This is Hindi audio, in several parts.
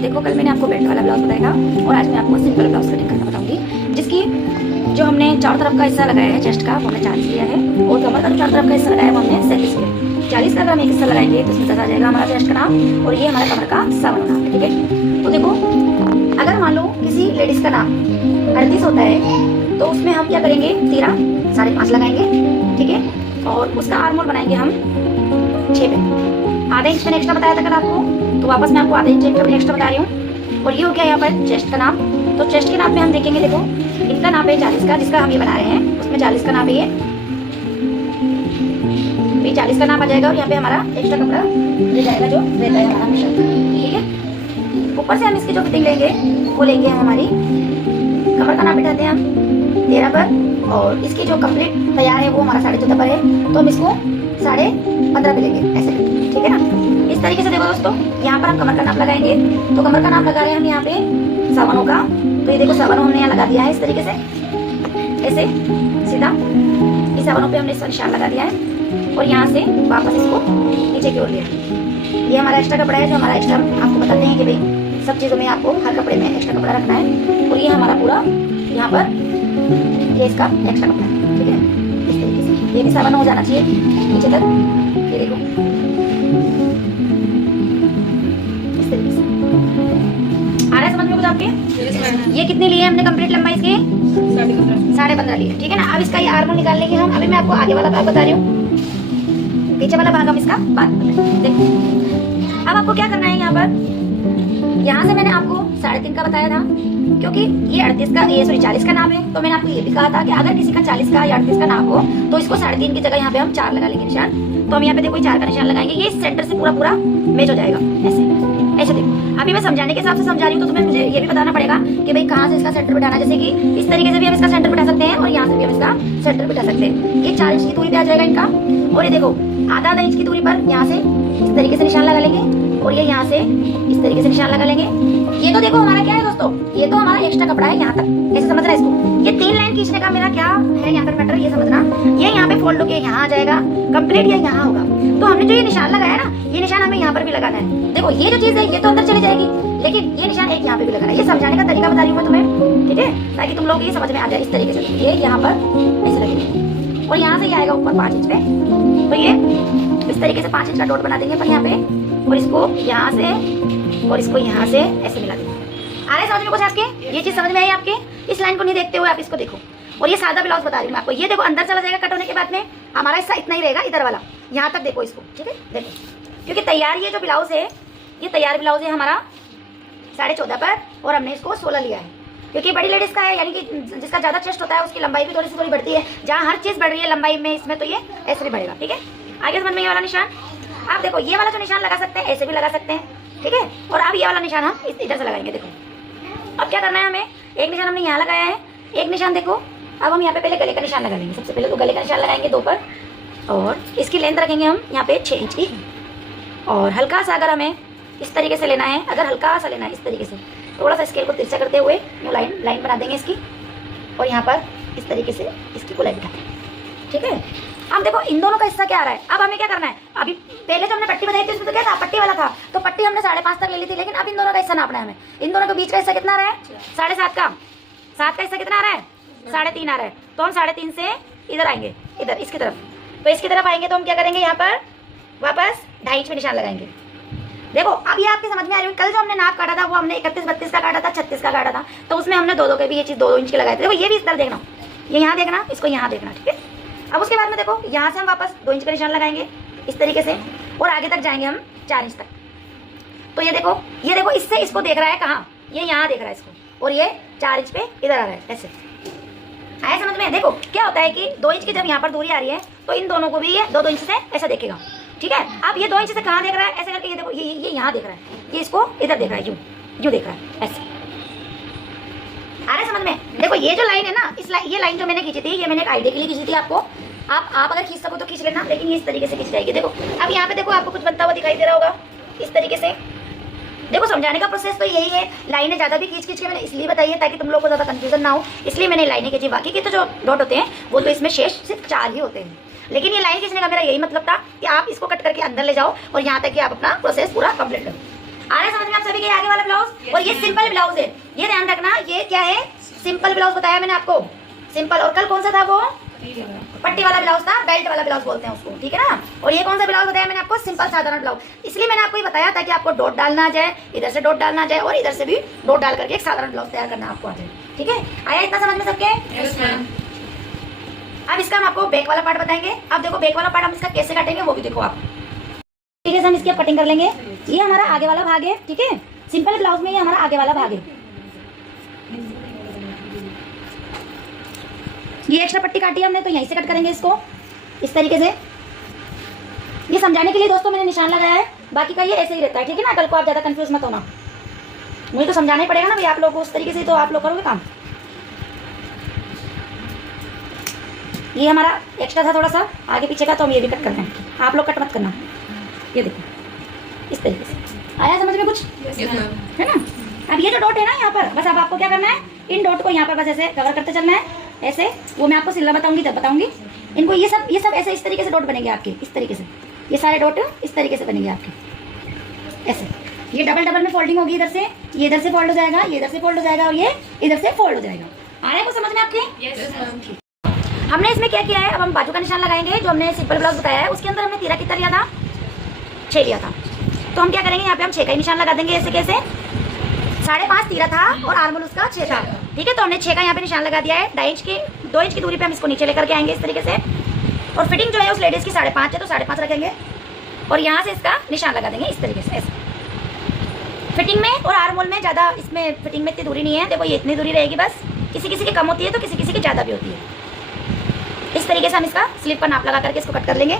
देखो कल मैंने आपको बेल्ट वाला ब्लाउज बताया था और आज मैं आपको सिंपल ब्लाउज कटिंग करना बताऊंगी, जिसकी जो हमने चारों तरफ का हिस्सा लगाया है चेस्ट का वो हमने 40 लिया है और कमर का जो चारों तरफ का हिस्सा लगाया है वो हमने 37 लिया है। 40 का अगर हम एक हिस्सा लगाएंगे तो उसमें 10 आ जाएगा हमारा चेस्ट का नाम और ये हमारा कमर का 7 नाम है। ठीक है, तो देखो अगर मान लो किसी लेडीज का नाम 38 होता है तो उसमें हम क्या करेंगे, 13 5.5 लगाएंगे। ठीक है, और उसका आर्मोल बनाएंगे हम 6 पे। आधा इंच मैंने एक्स्ट्रा बताया था कल आपको, तो वापस मैं आपको आधा इंच एक्स्ट्रा बता रही हूँ। और ये हो गया यहाँ पर चेस्ट का नाप। तो चेस्ट के नाप में हम देखेंगे, देखो इनका नाप है 40 का, जिसका हम ये बना रहे हैं उसमें 40 का नाप है ये 40 का नाप आ जाएगा और यहाँ पे हमारा एक्स्ट्रा कपड़ा रह जाएगा जो रहता है हमारा हमेशा। ठीक है, ऊपर से हम इसकी जो फिटिंग लेंगे वो लेंगे हम हमारी कमर का नाप बिठाते हैं हम 13 पर और इसकी जो कंप्लीट तैयार है वो हमारा 14.5 पर है, तो हम इसको 15.5 पे लेंगे ऐसे। ठीक है ना, इस तरीके से देखो दोस्तों, यहाँ पर हम कमर का नाप लगाएंगे। तो कमर का नाप लगा रहे हैं हम यहाँ पे 7 का, तो ये देखो 7 हमने यहाँ लगा दिया है इस तरीके से, ऐसे सीधा इस 7 पे हमने इसका निशान लगा दिया है और यहाँ से वापस इसको नीचे की ओर लिया। ये हमारा एक्स्ट्रा कपड़ा है जो हमारा एक्स्ट्रा आपको बताते हैं कि भाई सब चीज़ों में आपको हर कपड़े में एक्स्ट्रा कपड़ा रखना है, और ये हमारा पूरा यहाँ पर ये इसका एक्स्ट्रा कपड़ा है। ठीक है, इस तरीके से ये भी 7 हो जाना चाहिए नीचे तक। ये देखो इस तरीके से आ रहा है समझ में कुछ आपके। ये कितने लिए हमने कंप्लीट लंबाई इसकी 15.5 लिए। ठीक है ना, अब इसका ये आर्मोल निकालने के हम अभी मैं आपको आगे वाला भाग बता रही हूँ, पीछे वाला भाग हम इसका बाद में देखो। अब आपको क्या करना है, यहाँ पर यहाँ से मैंने आपको 3.5 का बताया था क्योंकि ये 38 का ये 40 का नाप है, तो मैंने आपको ये भी कहा था कि अगर किसी का 40 का या 38 का नाप हो तो इसको 3.5 की जगह यहाँ पे हम 4 लगा लेंगे निशान। तो हम यहाँ पे देखो 4 का निशान लगाएंगे, ये सेंटर से पूरा पूरा मैच हो जाएगा ऐसे ऐसे। देखो अभी मैं समझाने के हिसाब से समझा रही हूँ, तो तुम्हें मुझे ये भी बताना पड़ेगा कि भाई कहाँ से इसका सेंटर बिठाना। जैसे कि इस तरीके से भी हम इसका सेंटर बिठा सकते हैं और यहाँ से भी हम इसका सेंटर बिठा सकते हैं। ये 4 इंच की दूरी पे आ जाएगा इनका, और ये देखो आधा इंच की दूरी पर यहाँ से इस तरीके से निशान लगा लेंगे और ये यहाँ से इस तरीके से निशान लगा लेंगे। ये तो देखो हमारा क्या है दोस्तों, ये तो हमारा एक्स्ट्रा कपड़ा है यहाँ तक, ऐसे समझना इसको। ये 3 लाइन खींचने का मेरा क्या है यहाँ तक मैटर, ये समझना। ये यहाँ पे फोल्ड होके यहाँ आ जाएगा कंप्लीट, ये यहाँ होगा। तो हमने जो ये निशान लगाया ना, ये निशान हमें यहाँ पर भी लगाना है। देखो ये जो चीज है ये तो अंदर चली जाएगी, लेकिन ये निशान एक यहाँ पे भी लगाना है। ये समझाने का तरीका बता रही हूँ मैं तुम्हें, ठीक है, ताकि तुम लोग ये समझ में आ जाए। इस तरीके से ये यहाँ पर ऐसे लगेगा और यहाँ से ये आएगा ऊपर 5 इंच पे, तो ये इस तरीके से 5 इंच का डॉट बना देंगे पर यहाँ पे, और इसको यहाँ से और इसको यहाँ से ऐसे मिला देंगे। आ रहे समझ में कुछ आपके, ये चीज समझ में आई आपके। इस लाइन को नहीं देखते हुए आप इसको देखो। और ये सादा ब्लाउज बता रही हूँ मैं आपको, ये देखो अंदर चला जाएगा कट होने के बाद में, हमारा हिस्सा इतना ही रहेगा इधर वाला, यहाँ तक देखो इसको। ठीक है, देखो क्योंकि तैयार ये जो ब्लाउज है, ये तैयार ब्लाउज है हमारा 14.5 पर, और हमने इसको 16 लिया है क्योंकि बड़ी लेडीज का है, यानी कि जिसका ज्यादा चेस्ट होता है उसकी लंबाई भी थोड़ी बढ़ती है। जहाँ हर चीज बढ़ रही है लंबाई में, इसमें तो ये ऐसे भी बढ़ेगा। ठीक है, आगे समझ में ये वाला निशान। आप देखो ये वाला जो निशान लगा सकते हैं, ऐसे भी लगा सकते हैं। ठीक है, और अब ये वाला निशान हम इधर से लगाएंगे। देखो अब क्या करना है हमें, एक निशान हमने यहाँ लगाया है, एक निशान देखो अब हम यहाँ पे पहले गले का निशान लगा लेंगे। सबसे पहले तो गले का निशान लगाएंगे 2 पर, और इसकी लेंथ रखेंगे हम यहाँ पे 6 इंच की। और हल्का सा अगर हमें इस तरीके से लेना है, अगर हल्का सा लेना है इस तरीके से, थोड़ा सा स्केल को तिरछा करते हुए यूँ लाइन बना देंगे इसकी, और यहाँ पर इस तरीके से इसकी गोलाई बिठाते हैं। ठीक है, अब देखो इन दोनों का हिस्सा क्या आ रहा है। अब हमें क्या करना है, अभी पहले जो हमने पट्टी बनाई थी उसमें तो क्या था, पट्टी वाला था, तो पट्टी हमने 5.5 तक ले ली थी, लेकिन अब इन दोनों का हिस्सा नापना है हमें। इन दोनों के बीच का हिस्सा कितना आ रहा है, 7.5 का। 7 का हिस्सा कितना आ रहा है, 3.5 आ रहा है। तो हम 3.5 से इधर आएंगे, इधर इसकी तरफ। तो इसकी तरफ आएंगे तो हम क्या करेंगे, यहाँ पर वापस 2.5 इंच में निशान लगाएंगे। देखो अब ये आपके समझ में आ रही है। कल जो हमने नाप काटा था वो हमने 31-32 का काटा था, 36 का काटा था, तो उसमें हमने 2 के भी ये चीज 2 इंच के लगाए थे। देखो ये भी इस तरह देखना, ये यहाँ देखना, इसको यहाँ देखना। ठीक है, अब उसके बाद में देखो यहाँ से हम वापस 2 इंच का निशान लगाएंगे इस तरीके से, और आगे तक जाएंगे हम 4 इंच तक। तो ये देखो इससे इसको देख रहा है कहाँ, ये यहाँ देख रहा है इसको, और ये 4 इंच पे इधर आ रहा है ऐसे। आया समझ में। देखो क्या होता है कि 2 इंच की जब यहाँ पर दूरी आ रही है तो इन दोनों को भी ये 2 इंच से ऐसा देखेगा। ठीक है, अब ये 2 इंच से कहाँ देख रहा है, ऐसे करके ये देखो ये यहाँ देख रहा है, ये इसको इधर देख रहा है, यूँ देख रहा है ऐसे। आ रहा है समझ में। देखो ये जो लाइन है ना, ये लाइन जो मैंने खींची थी, ये मैंने एक आइडिया के लिए खींची थी आपको। आप अगर खींच सको तो खींच लेना, लेकिन ये इस तरीके से खींच जाएगी। देखो अब यहाँ पे देखो आपको कुछ बनता हुआ दिखाई दे रहा होगा इस तरीके से। देखो समझाने का प्रोसेस तो यही है। लाइनें ज़्यादा भी खींच के मैंने इसलिए बताई है ताकि तुम लोग को ज़्यादा कंफ्यूजन ना हो, इसलिए मैंने लाइनें खींची। बाकी के तो जो डॉट होते हैं वो तो इसमें शेष सिर्फ 4 ही होते हैं, लेकिन ये लाइन खींचने का मेरा यही मतलब था कि आप इसको कट करके अंदर ले जाओ और यहाँ तक कि आप अपना प्रोसेस पूरा कंप्लीट करो। आ रहा है समझ में आप सभी के आगे वाला ब्लाउज। और ये सिंपल ब्लाउज है, ये ध्यान रखना, ये क्या है, सिंपल ब्लाउज बताया मैंने आपको, सिंपल। और कल कौन सा था वो, पट्टी वाला ब्लाउज था, बेल्ट वाला ब्लाउज बोलते हैं उसको, ठीक है ना। और ये कौन सा ब्लाउज बताया मैंने आपको, सिंपल साधारण ब्लाउज। इसलिए मैंने आपको ये बताया ताकि आपको डॉट डालना आ जाए, इधर से डॉट डालना आ जाए और इधर से भी डॉट डाल करके एक साधारण ब्लाउज तैयार करना आपको आ जाए, ठीक है। आया इतना समझ में सबके? Yes ma'am. अब इसका हम आपको बैक वाला पार्ट बताएंगे। अब देखो बैक वाला पार्ट हम इसका कैसे काटेंगे वो भी देखो आप, ठीक है। हम इसकी कटिंग कर लेंगे। ये हमारा आगे वाला भाग है, ठीक है। सिंपल ब्लाउज में ये हमारा आगे वाला भाग है। ये एक्स्ट्रा पट्टी काटी है हमने, तो यहीं से कट करेंगे इसको इस तरीके से। ये समझाने के लिए दोस्तों मैंने निशान लगाया है, बाकी का ये ऐसे ही रहता है, ठीक है ना। कल को आप ज्यादा कंफ्यूज मत होना, मुझे तो समझाना ही पड़ेगा ना भाई आप लोगों को, उस तरीके से तो आप लोग करोगे काम। ये हमारा एक्स्ट्रा था थोड़ा सा आगे पीछे का, तो हम ये भी कट कर रहे हैं, आप लोग कट मत करना। ये देखो इस तरीके से। आया समझ में कुछ? है ना। अब ये जो डॉट है ना यहाँ पर, बस अब आपको क्या करना है, इन डॉट को यहाँ पर बस ऐसे कवर करते चलना है, ऐसे। वो मैं आपको सिल्ला बताऊंगी तब बताऊंगी। इनको ये सब ऐसे इस तरीके से डॉट बनेंगे आपके, इस तरीके से। ये सारे डॉट इस तरीके से बनेंगे आपके ऐसे। ये डबल डबल में फोल्डिंग होगी, इधर से ये इधर से फोल्ड हो जाएगा, ये इधर से फोल्ड हो जाएगा और ये इधर से फोल्ड हो जाएगा। आ रहा है कुछ समझ में आपके? हमने इसमें क्या किया है, अब हम बाजू का निशान लगाएंगे। जो हमने सिंपल ब्लाउज बताया है उसके अंदर हमने तीरा कितना लिया था, 6 लिया था। तो हम क्या करेंगे, यहाँ पे हम 6 का ही निशान लगा देंगे। ऐसे कैसे, 5.5 तीरा था और आर्मोल उसका 6 था, ठीक है। तो हमने 6 का यहाँ पे निशान लगा दिया है। 2 इंच की दूरी पे हम इसको नीचे लेकर के आएंगे इस तरीके से। और फिटिंग जो है उस लेडीज की 5.5 है, तो 5.5 रखेंगे और यहाँ से इसका निशान लगा देंगे इस तरीके से ऐसे। फिटिंग में और आर्मोल में ज़्यादा, इसमें फिटिंग में इतनी दूरी नहीं है, देखो ये इतनी दूरी रहेगी बस। किसी किसी की कम होती है तो किसी किसी की ज़्यादा भी होती है। इस तरीके से हम इसका स्लीव पर नाप लगा करके इसको कट कर लेंगे।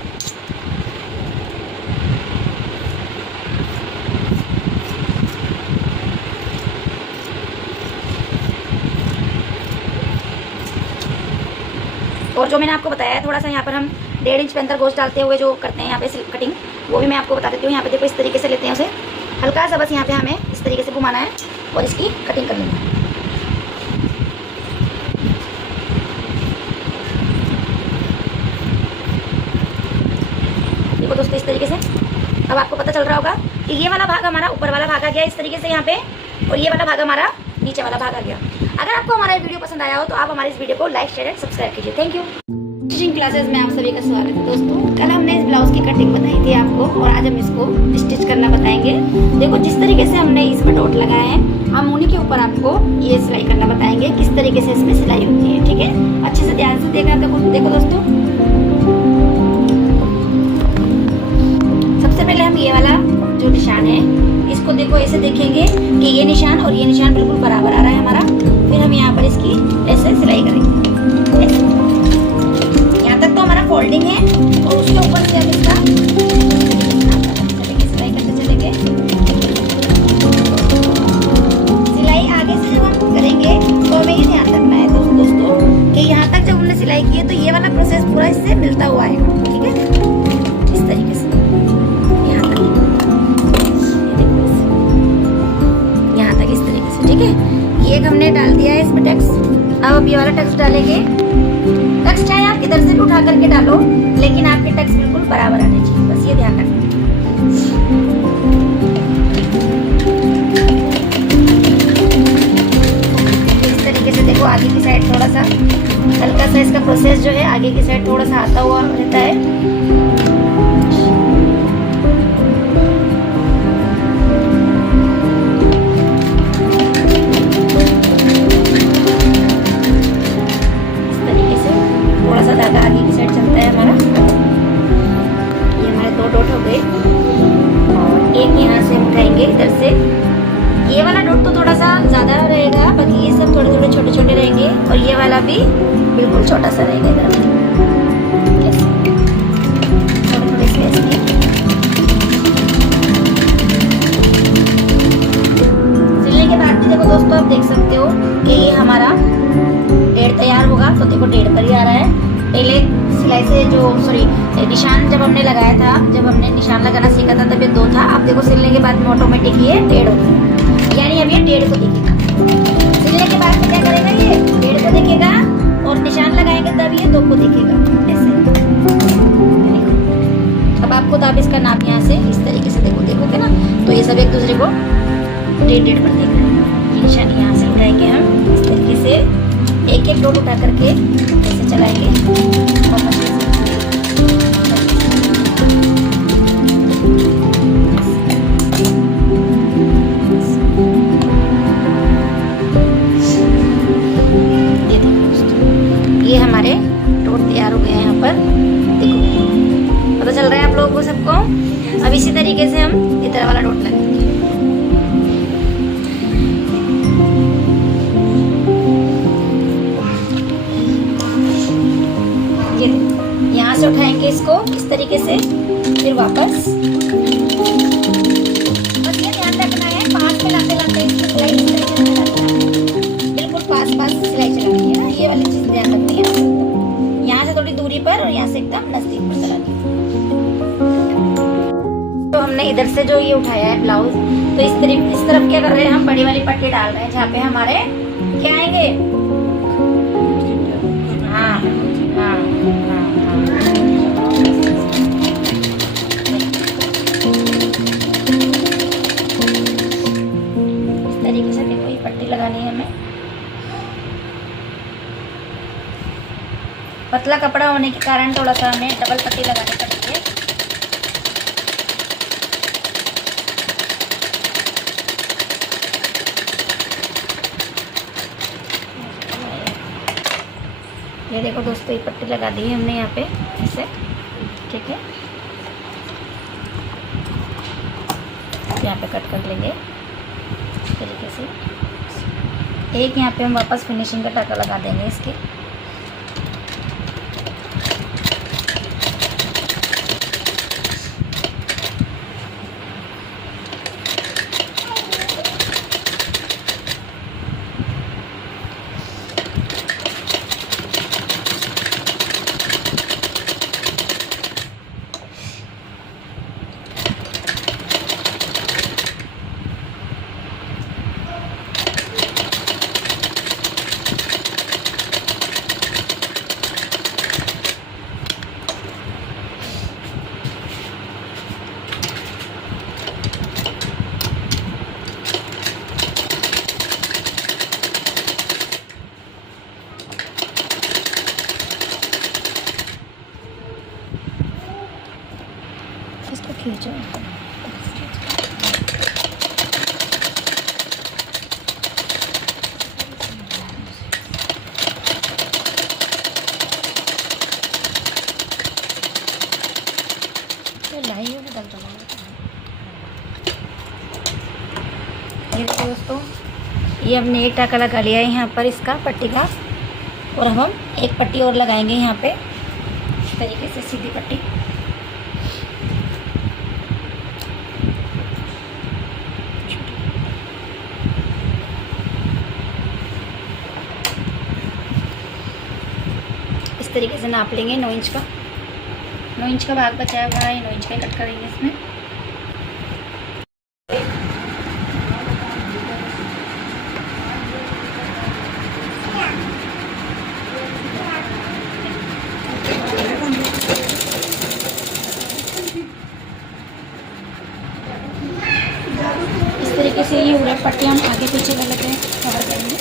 और जो मैंने आपको बताया है थोड़ा सा यहाँ पर हम 1.5 इंच पे अंदर गोश्त डालते हुए जो करते हैं यहाँ पे कटिंग, वो भी मैं आपको बता देती हूँ। यहाँ पे देखो इस तरीके से लेते हैं उसे, हल्का सा बस यहाँ पे हमें इस तरीके से घुमाना है और इसकी कटिंग कर लेनी है। देखो दोस्तों इस तरीके से। अब आपको पता चल रहा होगा कि ये वाला भाग हमारा ऊपर वाला भाग आ गया इस तरीके से यहाँ पे, और ये वाला भाग हमारा नीचे वाला भाग आ गया। अगर आपको हमारा वीडियो पसंद आया हो तो आप हमारे इस वीडियो को लाइक शेयर एंड सब्सक्राइब कीजिए। Thank you. स्टिचिंग क्लासेस में आप सभी का स्वागत है दोस्तों। कल हमने इस ब्लाउज की कटिंग बताई थी आपको, और आज हम इसको स्टिच करना बताएंगे। देखो जिस तरीके से हमने इसमें डॉट लगाए हैं, हम उन्हीं के ऊपर आपको ये सिलाई करना बताएंगे, किस तरीके से इसमें सिलाई होती है, ठीक है। अच्छे से ध्यान से देखना। देखो दोस्तों, सबसे पहले हम ये वाला जो निशान है इसको देखो ऐसे देखेंगे कि ये निशान और ये निशान बिल्कुल बराबर आ रहा है हमारा। फिर हम यहाँ पर इसकी ऐसे सिलाई करेंगे ऐसे। यहाँ तक तो हमारा फोल्डिंग है, और उसके ऊपर से हम इसका सिलाई करते चलेंगे। सिलाई आगे से जब हम करेंगे तो हमें ये ध्यान रखना है दोस्तों कि यहाँ तक जब हमने सिलाई की है तो ये वाला प्रोसेस पूरा इससे मिलता हुआ आएगा, ठीक है। इस तरीके से ठीक है। ये एक हमने डाल दिया है इसमें टक्स। अब हम ये वाला टक्स डालेंगे। टक्स चाहे आप इधर से भी उठा करके डालो, लेकिन आपके टक्स बिल्कुल बराबर आने चाहिए, बस ये ध्यान रखना। इस तरीके से देखो आगे की साइड थोड़ा सा हल्का सा इसका प्रोसेस जो है आगे की साइड थोड़ा सा आता हुआ रहता है। धागा आगे की साइड चलता है हमारा। ये हमारे 2 डॉट हो गए, और एक यहाँ से हम उठाएंगे इधर से। ये वाला डॉट तो थोड़ा सा ज्यादा रहेगा, बाकी ये सब थोड़े थोड़े छोटे छोटे रहेंगे, और ये वाला भी बिल्कुल छोटा सा रहेगा इधर। थोड़े थोड़े स्पेस में सिलने के बाद भी देखो दोस्तों आप देख सकते हो कि ये हमारा 1.5 तैयार होगा। तो देखो 1.5 पर ही आ रहा है। पहले सिलाई से जो निशान जब हमने लगाया था, जब हमने निशान लगाना सीखा था तब ये 2 था। अब देखो सिलने के बाद में ऑटोमेटिक ये 1.5 हो गया, यानी अब ये 1.5 को देखेगा। सिलने के बाद में क्या करेगा, ये 1.5 को देखेगा, और निशान लगाएंगे तब ये 2 को देखेगा ऐसे। अब आपको तो आप इसका नाप यहाँ से इस तरीके से देखोगे ना, तो ये सब एक दूसरे को प्लेट पर देख रहे हैं। ये निशानी यहाँ से उठाएंगे हम इस तरीके से, एक एक डॉट उठा करके ऐसे चलाएंगे और मशीन से ये देखो दोस्तों, ये हमारे डॉट तैयार हो गए हैं। यहाँ पर देखो पता चल रहा है आप लोगों को सबको। अब इसी तरीके से हम इधर वाला डॉट लगाएंगे। ये यहाँ से उठाएंगे इसको इस तरीके से, फिर वापस। बस ये ध्यान रखना है पास में लाते लाते इसको सिलाई इस तरीके से लगाना है, बिल्कुल पास पास सिलाई चलानी है ना, ये वाली चीज ध्यान रखनी है। यहाँ से थोड़ी दूरी पर और यहाँ से एकदम नजदीक पर चलानी है। तो हमने इधर से जो ये उठाया है ब्लाउज, तो इस तरफ क्या कर रहे हैं हम, बड़ी वाली पट्टी डाल रहे हैं जहाँ पे हमारे क्या आएंगे, हाँ हाँ हाँ हाँ, इस तरीके से देखो ये पट्टी लगानी है हमें। पतला कपड़ा होने के कारण थोड़ा सा हमें डबल पट्टी लगानी पड़ती है। ये देखो दोस्तों, ये पट्टी लगा दी है हमने यहाँ पे ऐसे, ठीक है। यहाँ पे कट कर लेंगे इस तरीके से। एक यहाँ पे हम वापस फिनिशिंग का टाका लगा देंगे इसके। इसको खींचो, लाइयों में डाल दो। ये देखो दोस्तों, ये हमने एक टाका लगा लिया है यहाँ पर इसका पट्टी का, और अब हम एक पट्टी और लगाएंगे यहाँ पे इस तरीके से सीधी पट्टी। इस तरीके से नाप लेंगे 9 इंच का, 9 इंच का भाग बचाया हुआ है, 9 इंच का कट करेंगे इसमें। इस तरीके से ये उलट पट्टी हम आगे पीछे कर लेते हैं, कवर करेंगे।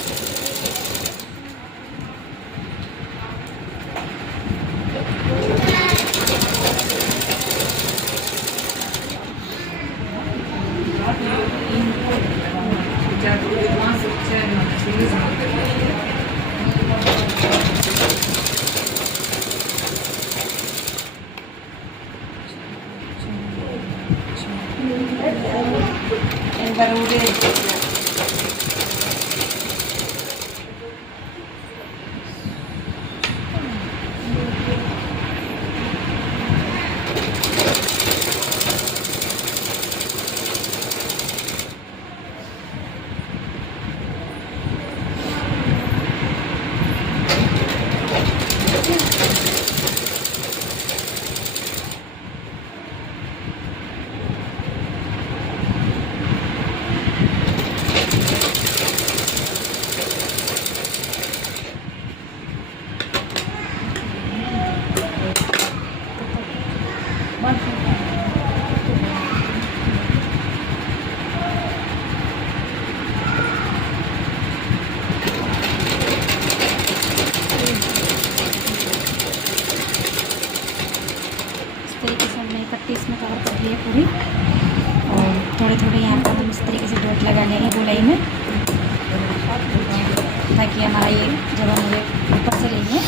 हैं गोलाई में, ताकि हमारा ये जब हम ये ऊपर से लेंगे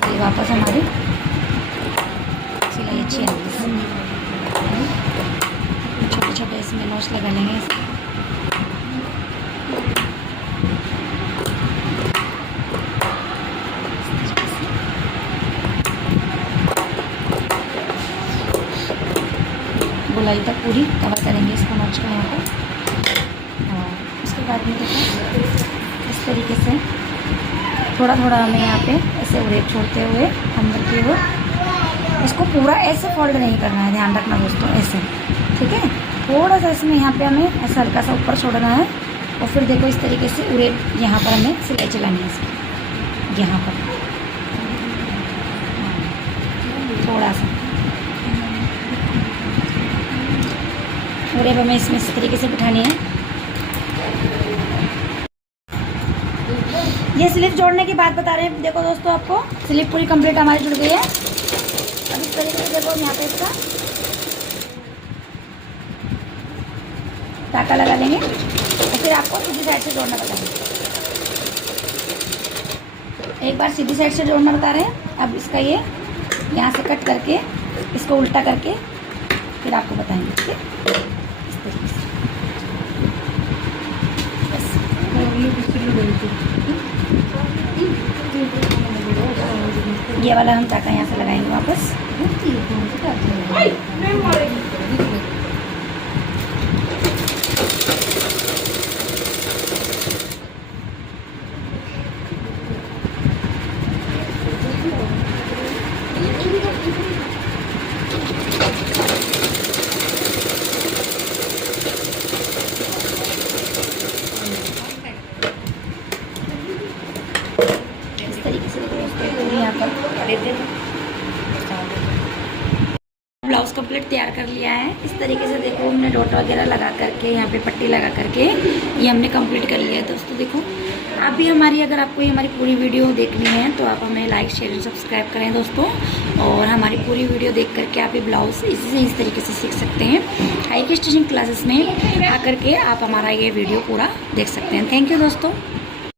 तो वापस हमारी सिलाई अच्छी आएगी। छोटे छोटे इसमें नोच लगा लेंगे इसे। गोलाई तक पूरी कवर करेंगे इसको नोच को यहाँ पर। और उसके बाद में देखो इस तरीके से थोड़ा थोड़ा हमें यहाँ पे ऐसे उड़ेप छोड़ते हुए अंदर की ओर इसको पूरा ऐसे फोल्ड नहीं करना है, ध्यान रखना दोस्तों, ऐसे, ठीक है। थोड़ा सा इसमें यहाँ पे हमें ऐसा हल्का सा ऊपर छोड़ना है और फिर देखो इस तरीके से उड़ेप यहाँ पर हमें सिलाई चलानी है इसकी, यहाँ पर थोड़ा सा उड़ेप हमें इसमें इस तरीके से बिठानी है। ये स्लिप जोड़ने की बात बता रहे हैं, देखो दोस्तों आपको स्लिप पूरी कंप्लीट हमारी जुड़ गई है। अब इस तरीके से देखो यहाँ पे इसका टाका लगा लेंगे और फिर आपको सीधी साइड से जोड़ना बताएंगे। एक बार सीधी साइड से जोड़ना बता रहे हैं। अब इसका ये यहाँ से कट करके इसको उल्टा करके फिर आपको बताएंगे, ठीक है। इस तरीके से ये वाला हम टाका यहाँ से लगाएंगे वापस। इस तरीके से यहाँ पर ब्लाउज कंप्लीट तैयार कर लिया है। इस तरीके से देखो हमने डॉट वगैरह लगा करके यहाँ पे पट्टी लगा करके ये हमने कंप्लीट कर लिया है। दोस्तों देखो आप भी अगर आपको ये हमारी पूरी वीडियो देखनी है तो आप हमें लाइक शेयर सब्सक्राइब करें दोस्तों। और हमारी पूरी वीडियो देख करके आप ये ब्लाउज इस तरीके से सीख सकते हैं। हाई की स्टिचिंग क्लासेस में आकर के आप हमारा ये वीडियो पूरा देख सकते हैं। थैंक यू दोस्तों।